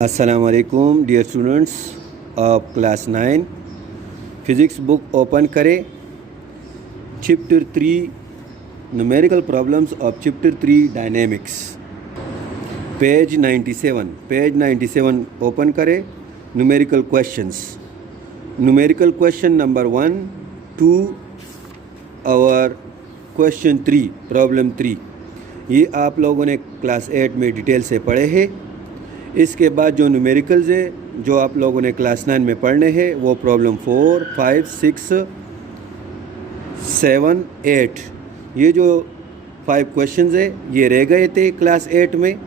अस्सलामुअलैकुम dear students of class 9। Physics book open करें। Chapter 3 numerical problems of chapter 3 dynamics, page 97 open करें। Numerical question number 1 two और question 3 problem 3 ये आप लोगों ने क्लास 8 में डिटेल से पढ़े हैं। इसके बाद जो न्यूमेरिकल्स है जो आप लोगों ने क्लास 9 में पढ़ने हैं वो प्रॉब्लम 4, 5, 6, 7, 8 ये जो 5 क्वेश्चंस है ये रह गए थे क्लास 8 में।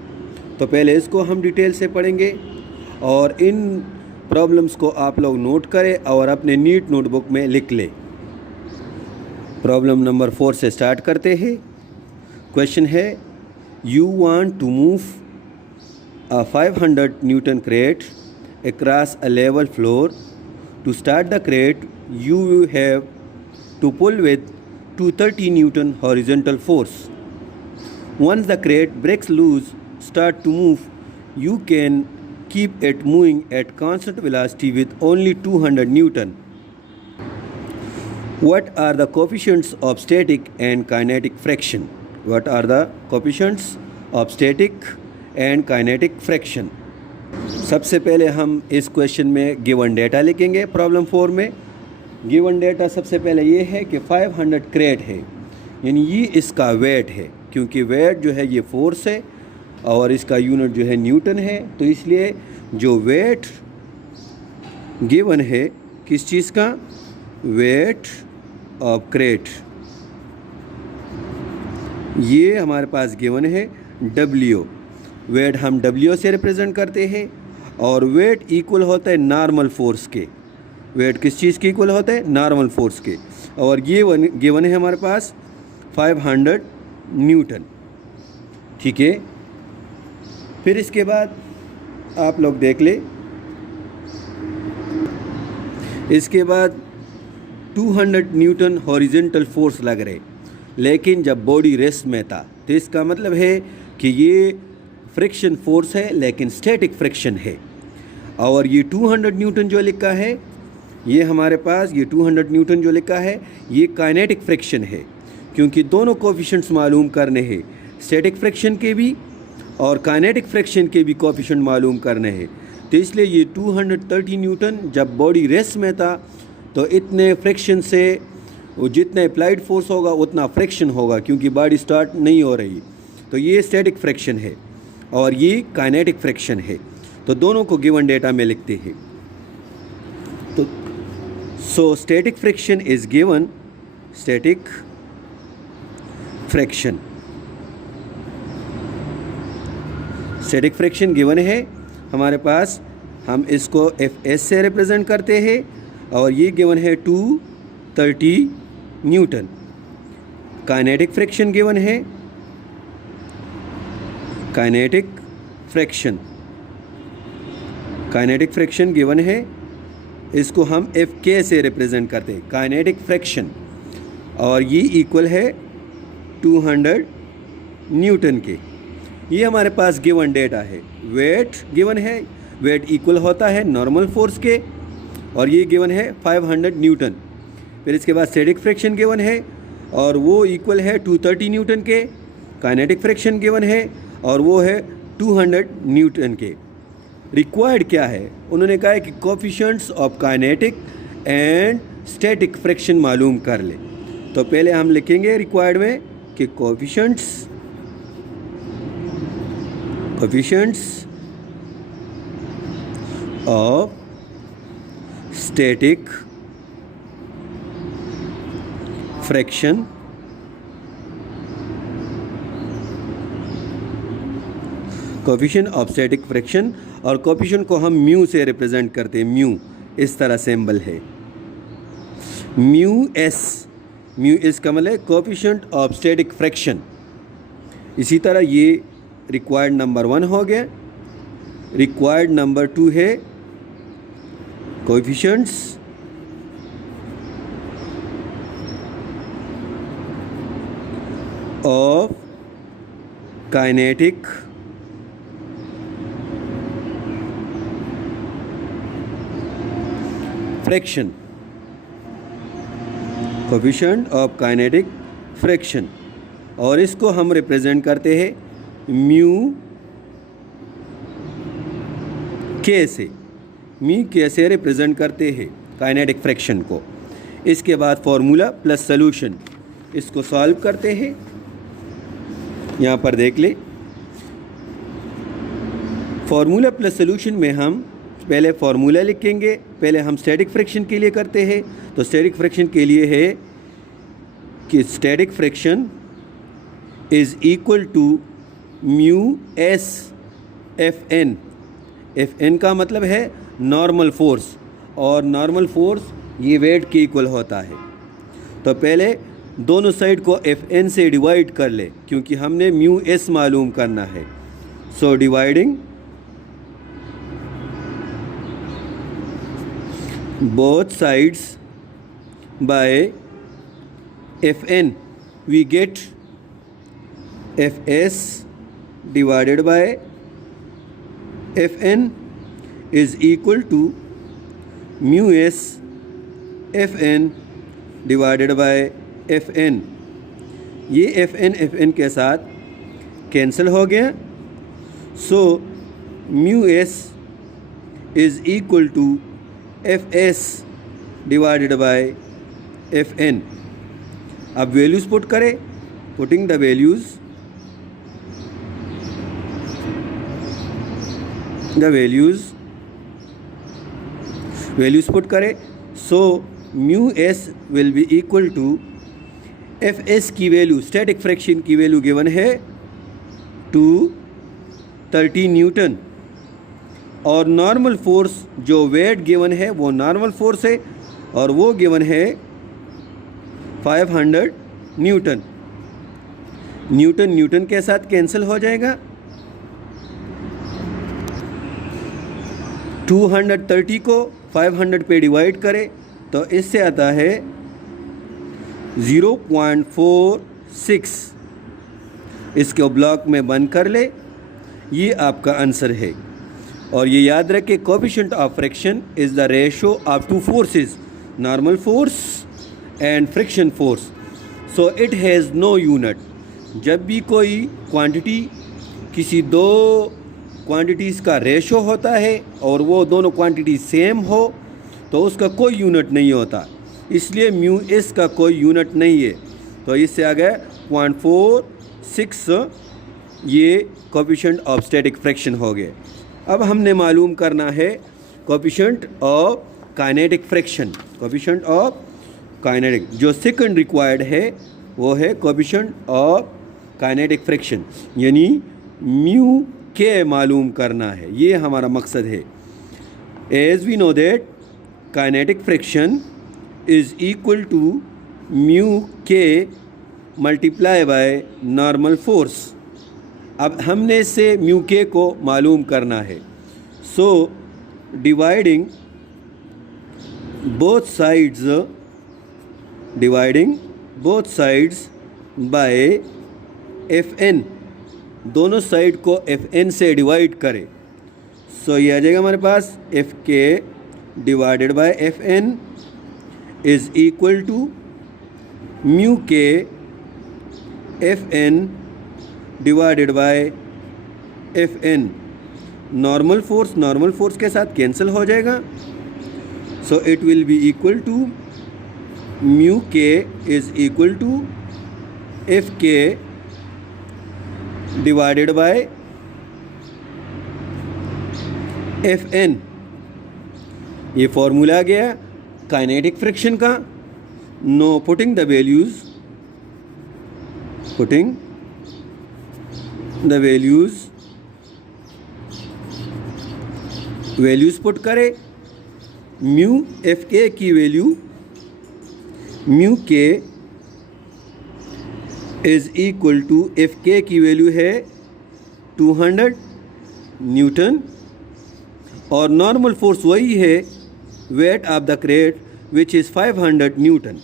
तो पहले इसको हम डिटेल से पढ़ेंगे और इन प्रॉब्लम्स को आप लोग नोट करें और अपने नीट नोटबुक में लिख लें। प्रॉब्लम नंबर 4 से स्टार्ट करते हैं। क्वेश्चन है, you want to move a 500 Newton crate across a level floor. To start the crate, you will have to pull with 230 Newton horizontal force. Once the crate breaks loose, start to move, you can keep it moving at constant velocity with only 200 Newton. What are the coefficients of static and kinetic friction? What are the coefficients of static and kinetic fraction. सबसे पहले हम इस question में given data लिखेंगे। Problem 4 में given data सबसे पहले ये है कि 500 क्रेट है, यानी ये इसका वेट है, क्योंकि वेट जो है ये फोर्स है और इसका यूनिट जो है न्यूटन है। तो इसलिए जो वेट गिवन है किस चीज़ का, वेट ऑफ क्रेट, ये हमारे पास गिवन है डब्ल्यू। वेट हम डब्ल्यू से रिप्रेजेंट करते हैं और वेट इक्वल होता है नॉर्मल फोर्स के। वेट किस चीज़ के इक्वल होता है, नॉर्मल फोर्स के। और ये गिवन है हमारे पास 500 न्यूटन। ठीक है, फिर इसके बाद आप लोग देख ले, इसके बाद 200 न्यूटन हॉरिजॉन्टल फोर्स लग रहे, लेकिन जब बॉडी रेस्ट में था, तो इसका मतलब है कि ये फ्रिक्शन फोर्स है लेकिन स्टैटिक फ्रिक्शन है। और ये 200 न्यूटन जो लिखा है, ये हमारे पास ये 200 न्यूटन जो लिखा है ये काइनेटिक फ्रिक्शन है, क्योंकि दोनों कोफिशिएंट्स मालूम करने हैं, स्टैटिक फ्रिक्शन के भी और काइनेटिक फ्रिक्शन के भी कोफिशिएंट मालूम करने हैं। तो इसलिए ये 230 न्यूटन जब बॉडी रेस्ट में था, तो इतने फ्रिक्शन से जितना अप्लाइड फोर्स होगा उतना फ्रिक्शन होगा, क्योंकि बॉडी स्टार्ट नहीं हो रही। तो ये स्टैटिक फ्रिक्शन है और ये काइनेटिक फ्रिक्शन है। तो दोनों को गिवन डेटा में लिखते हैं। तो so static friction is given, static friction given है हमारे पास। हम इसको एफ से रिप्रेजेंट करते हैं और ये गिवन है 230 न्यूटन। काइनेटिक फ्रिक्शन गिवन है, काइनेटिक फ्रिक्शन गिवन है, इसको हम एफ के से रिप्रेजेंट करते हैं, काइनेटिक फ्रिक्शन, और ये इक्वल है 200 न्यूटन के। ये हमारे पास गिवन डेटा है। वेट गिवन है, वेट इक्वल होता है नॉर्मल फोर्स के, और ये गिवन है 500 न्यूटन। फिर इसके बाद स्टैटिक फ्रिक्शन गिवन है और वो इक्वल है 230 न्यूटन के। काइनेटिक फ्रिक्शन गिवन है और वो है 200 न्यूटन के। रिक्वायर्ड क्या है, उन्होंने कहा है कि coefficients of kinetic and static friction मालूम कर ले। तो पहले हम लिखेंगे रिक्वायर्ड में कि coefficients of static friction coefficient of static friction, और कोफिशिएंट को हम म्यू से रिप्रेजेंट करते हैं। म्यू इस तरह सिंबल है, म्यू एस, म्यू इसका मतलब है कोफिशिएंट ऑफ स्टैटिक फ्रिक्शन। इसी तरह ये रिक्वायर्ड नंबर 1 हो गया। रिक्वायर्ड नंबर 2 है coefficients of kinetic friction, coefficient of kinetic friction, और इसको हम रिप्रेजेंट करते हैं म्यू के से। म्यू के से रिप्रेजेंट करते हैं काइनेटिक फ्रिक्शन को। इसके बाद फॉर्मूला प्लस सॉल्यूशन, इसको सॉल्व करते हैं। यहाँ पर देख ले, फॉर्मूला प्लस सॉल्यूशन में हम पहले फॉर्मूला लिखेंगे। पहले हम स्टैटिक फ्रिक्शन के लिए करते हैं, तो स्टैटिक फ्रिक्शन के लिए है कि static friction is equal to mu S F N. F N का मतलब है नॉर्मल फोर्स, और नॉर्मल फोर्स ये वेट के इक्वल होता है। तो पहले दोनों साइड को एफ एन से डिवाइड कर ले, क्योंकि हमने म्यू एस मालूम करना है। So dividing both sides by Fn, we get Fs divided by Fn is equal to mu s Fn divided by Fn। ये Fn के साथ कैंसिल हो गया। So mu s is equal to Fs divided by Fn। अब values put करें, putting the values put करें। So mu S will be equal to Fs की value, static friction की वैल्यू गिवन है 230 न्यूटन, और normal force जो weight given है वो नॉर्मल फोर्स है, और वो गिवन है 500 न्यूटन। न्यूटन के साथ कैंसिल हो जाएगा। 230 को 500 पे डिवाइड करें तो इससे आता है 0.46। इसको ब्लॉक में बंद कर ले, ये आपका आंसर है। और ये याद रखें, coefficient of friction is the ratio of two forces, normal force and friction force. So it has no unit. जब भी कोई क्वांटिटी किसी दो क्वांटिटीज़ का रेशो होता है और वो दोनों क्वांटिटी सेम हो तो उसका कोई यूनिट नहीं होता, इसलिए म्यू एस का कोई यूनिट नहीं है। तो इससे आ गया 0.46, ये कोएफिशिएंट ऑफ स्टैटिक फ्रिक्शन हो गए। अब हमने मालूम करना है coefficient of kinetic friction. Coefficient of kinetic जो सेकंड रिक्वायर्ड है वो है कोएफिशिएंट ऑफ काइनेटिक फ्रिक्शन, यानी म्यू के मालूम करना है, ये हमारा मकसद है। As we know that kinetic friction is equal to mu K multiply by normal force. अब हमने इससे म्यू के को मालूम करना है। So dividing both sides by Fn, दोनों साइड को Fn से डिवाइड करें। सो ये आ जाएगा हमारे पास Fk divided by Fn is equal to mu K Fn divided by Fn। Normal force के साथ कैंसिल हो जाएगा। So it will be equal to mu K is equal to Fk divided by Fn। ये formula आ गया kinetic friction का। Now putting the values put करें। Mu F K की value, mu K is equal to F K की value है 200 Newton, और normal force वही है weight of the crate which is 500 Newton.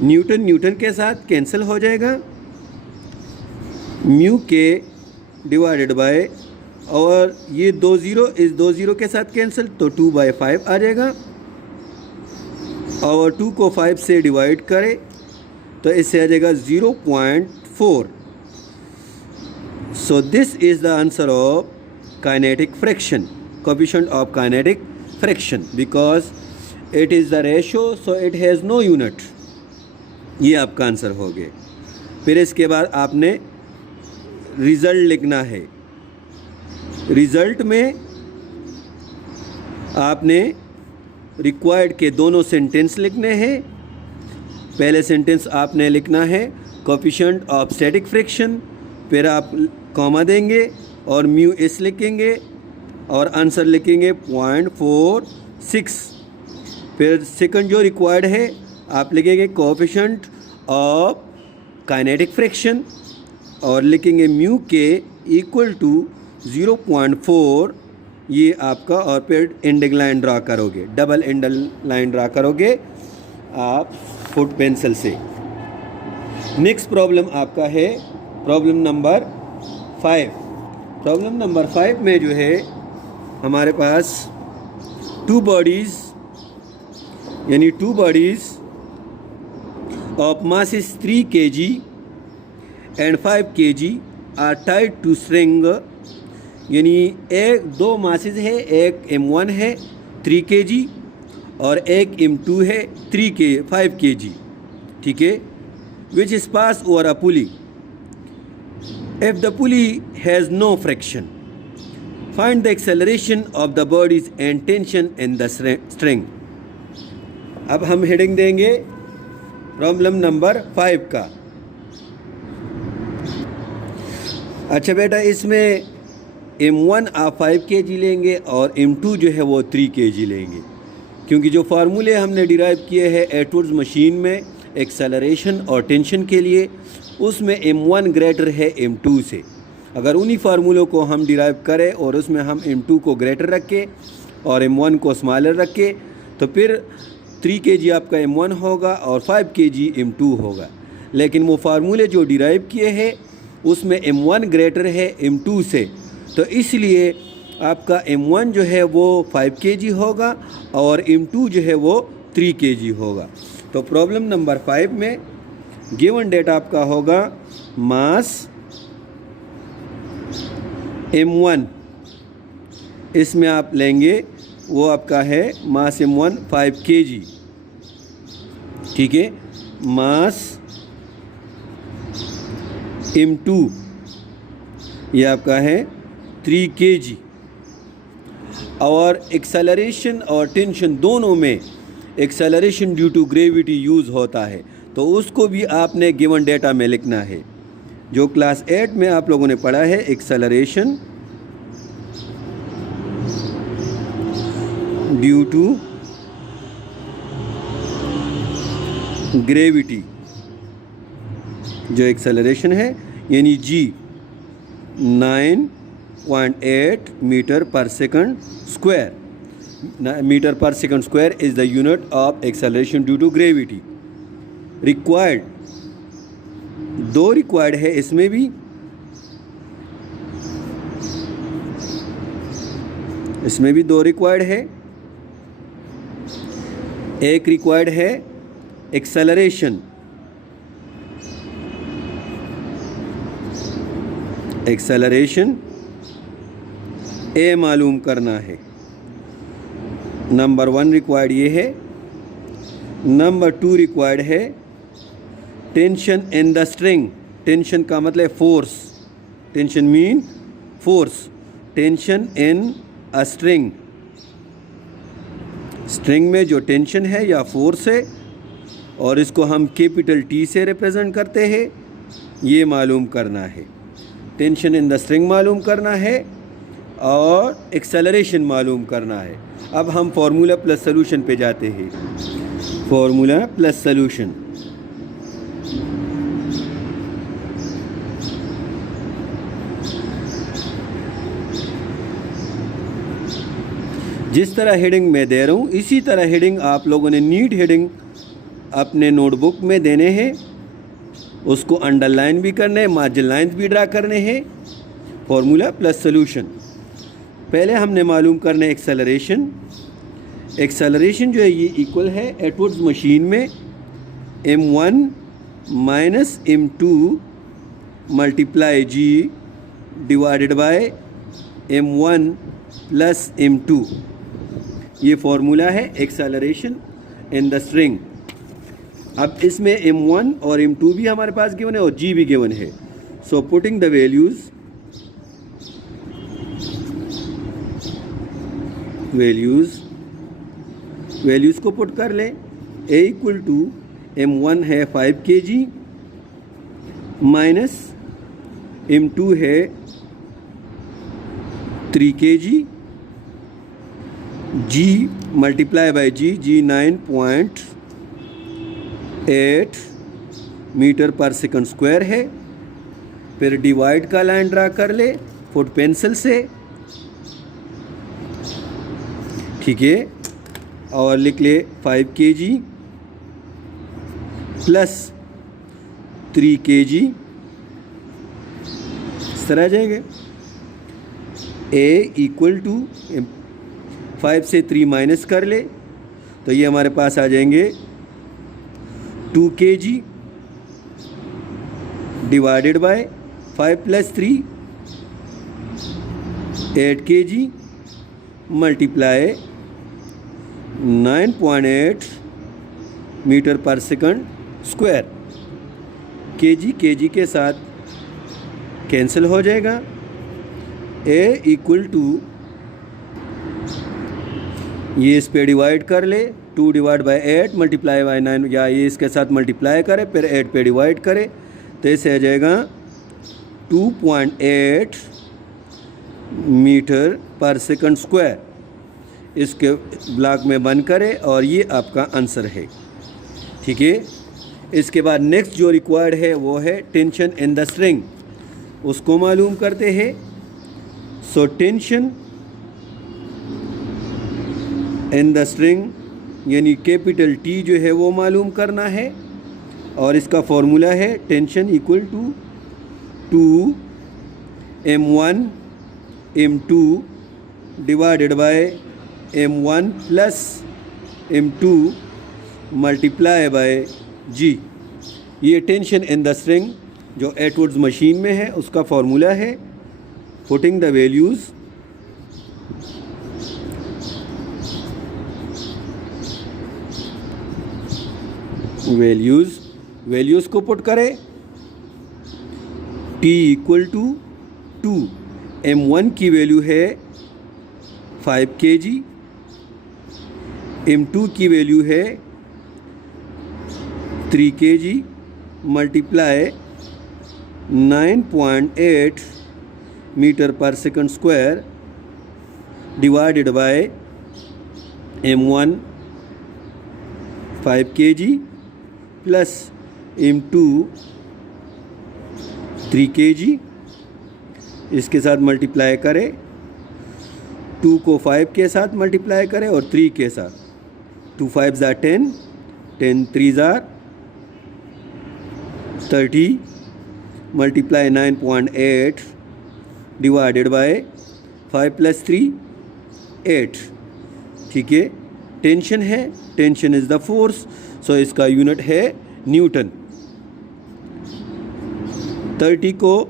Newton के साथ कैंसिल हो जाएगा। म्यू के डिवाइडेड बाय, और ये 2 0 इस 2 0 के साथ कैंसिल, तो 2/5 आ जाएगा। और 2 को 5 से डिवाइड करें तो इससे आ जाएगा 0.4. So this is the answer of kinetic friction, coefficient of kinetic friction, because it is the ratio so it has no unit. ये आपका आंसर हो गया. फिर इसके बाद आपने रिज़ल्ट लिखना है. रिज़ल्ट में आपने रिक्वायर्ड के दोनों सेंटेंस लिखने हैं. पहले सेंटेंस आपने लिखना है कोएफिशिएंट ऑफ स्टैटिक फ्रिक्शन, फिर आप कॉमा देंगे और म्यू एस लिखेंगे और आंसर लिखेंगे 0.46. फिर सेकंड जो रिक्वायर्ड है आप लिखेंगे कोएफिशिएंट ऑफ काइनेटिक फ्रिक्शन और लिखेंगे म्यू के इक्वल टू 0.4. ये आपका, और फिर एंडिंग लाइन ड्रा करोगे, डबल एंडिंग लाइन ड्रा करोगे आप फुट पेंसिल से. नेक्स्ट प्रॉब्लम आपका है प्रॉब्लम नंबर 5. प्रॉब्लम नंबर 5 में जो है हमारे पास 2 बॉडीज़ यानी 2 bodies of mass is 3 kg and 5 kg are tied to string. यानी एक 2 मासेस है, एक M1 है 3 kg और एक M2 है 5 kg. ठीक है. Which is pass over a pulley. If the pulley has no friction, find the acceleration of the bodies and tension in the string. अब हम हेडिंग देंगे प्रॉब्लम नंबर 5 का. अच्छा बेटा, इसमें M1 आप 5 kg लेंगे और M2 जो है वो 3 kg लेंगे, क्योंकि जो फार्मूले हमने डिराइव किए हैं एटवुड्स मशीन में एक्सेलरेशन और टेंशन के लिए, उसमें M1 ग्रेटर है M2 से. अगर उन्हीं फार्मूलों को हम डिराइव करें और उसमें हम M2 को ग्रेटर रखें और M1 को स्मॉलर रखें तो फिर 3 kg आपका M1 होगा और 5 kg M2 होगा. लेकिन वो फार्मूले जो डिराइव किए हैं उसमें M1 ग्रेटर है M2 से, तो इसलिए आपका M1 जो है वो 5 kg होगा और M2 जो है वो 3 kg होगा. तो प्रॉब्लम नंबर 5 में गिवन डेटा आपका होगा मास M1, इसमें आप लेंगे वो आपका है मास M1 5 kg. ठीक है. मास M2 ये आपका है 3 kg. और एक्सेलरेशन और टेंशन दोनों में acceleration due to gravity use होता है, तो उसको भी आपने गिवन डेटा में लिखना है. जो क्लास 8 में आप लोगों ने पढ़ा है एक्सेलरेशन ड्यू टू ग्रेविटी, जो एक्सेलरेशन है यानी G 9.8 metre per second square. Metre per second square is the unit of acceleration due to gravity. Required 2 required है, इसमें भी 2 रिक्वायर्ड है. एक रिक्वायर्ड है एक्सेलरेशन, ए मालूम करना है. नंबर 1 रिक्वायर्ड ये है. नंबर 2 रिक्वायर्ड है tension in the string. Tension का मतलब force, tension mean force. Tension in a string, string में जो टेंशन है या फोर्स है और इसको हम कैपिटल T से रिप्रेजेंट करते हैं, ये मालूम करना है. टेंशन इन द स्ट्रिंग मालूम करना है और एक्सेलरेशन मालूम करना है. अब हम फार्मूला प्लस सॉल्यूशन पे जाते हैं. Formula plus solution. जिस तरह हेडिंग मैं दे रहा हूँ इसी तरह हेडिंग आप लोगों ने नीट हेडिंग अपने नोटबुक में देने हैं. उसको अंडरलाइन भी करने हैं, मार्जिन लाइन भी ड्रा करने हैं. Formula plus solution. पहले हमने मालूम करना है एक्सेलरेशन. एक्सेलरेशन जो है ये इक्वल है एटवर्ड्स मशीन में m1 minus m2 multiply g divided by m1 plus m2। ये फॉर्मूला है एक्सेलरेशन इन द स्ट्रिंग। अब इसमें m1 और m2 भी हमारे पास गिवन है और g भी गिवन है। सो पुटिंग द वैल्यूज़ को पुट कर ले। a इक्वल टू m1 है 5 kg माइनस m2 है 3 kg, g multiply by g 9.8 metre per second square है। फिर डिवाइड का लाइन ड्रा कर ले फुट पेंसिल से, ठीक है, और लिख ले 5 kg प्लस 3 kg, इस तरह आ जाएंगे। a इक्वल टू 5 से 3 माइनस कर ले तो ये हमारे पास आ जाएंगे 2 kg divided by 5 plus 3 8 kg multiply 9.8 metre per second square. kg के साथ कैंसिल हो जाएगा। a इक्वल टू ये इस पे डिवाइड कर ले 2 डिवाइड बाय 8 मल्टीप्लाई बाय 9, या ये इसके साथ मल्टीप्लाई करे फिर 8 पे डिवाइड करे तो इसे आ जाएगा 2.8 मीटर पर सेकंड स्क्वायर। इसके ब्लॉक में बंद करे और ये आपका आंसर है, ठीक है। इसके बाद नेक्स्ट जो रिक्वायर्ड है वो है टेंशन इन द स्ट्रिंग, उसको मालूम करते हैं। So tension in the string यानी कैपिटल T जो है वो मालूम करना है और इसका फॉर्मूला है tension equal to m1 m2 divided by m1 plus m2 multiply by g। ये टेंशन इन द स्ट्रिंग जो एटवर्ड्स मशीन में है उसका फॉर्मूला है। पुटिंग द वैल्यूज़ को पुट करें। T इक्वल टू 2, m1 की वैल्यू है 5 kg, m2 की वैल्यू है 3 kg multiply 9.8 metre per second square divided by m1 5 kg plus m2 3 kg, इसके साथ मल्टीप्लाई करें। 2 को 5 के साथ मल्टीप्लाई करें और 3 के साथ। 2 5 ज़ा 10, 10 3 ज़ा 30 मल्टीप्लाई 9.8 डिवाइडेड बाय 5 प्लस 3 8, ठीक है। टेंशन है, टेंशन इज़ द फोर्स, सो इसका यूनिट है न्यूटन। 30 को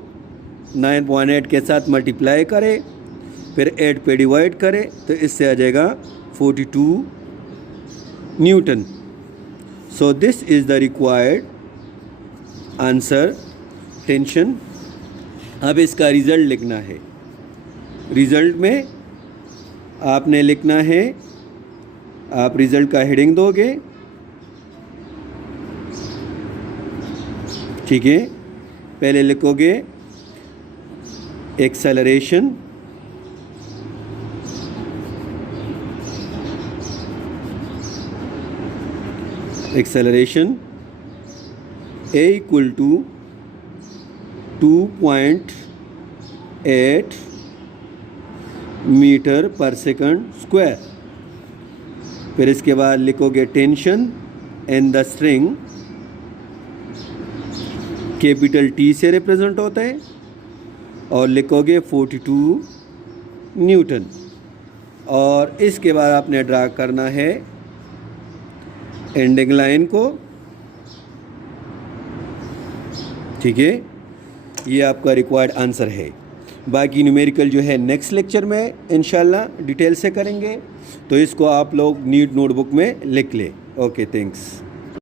9.8 के साथ मल्टीप्लाई करें फिर 8 पे डिवाइड करें तो इससे आ जाएगा 42 Newton. So this is the required answer tension. अब इसका रिज़ल्ट लिखना है। रिज़ल्ट में आपने लिखना है, आप रिज़ल्ट का हेडिंग दोगे, ठीक है। पहले लिखोगे acceleration, A equal to 2.8 metre per second square. फिर इसके बाद लिखोगे tension in the string, capital T से रिप्रेजेंट होता है, और लिखोगे 42 न्यूटन। और इसके बाद आपने ड्रा करना है एंडिंग लाइन को, ठीक है। ये आपका रिक्वायर्ड आंसर है। बाकी न्यूमेरिकल जो है नेक्स्ट लेक्चर में इंशाल्लाह डिटेल से करेंगे, तो इसको आप लोग नीट नोटबुक में लिख लें। Okay, thanks.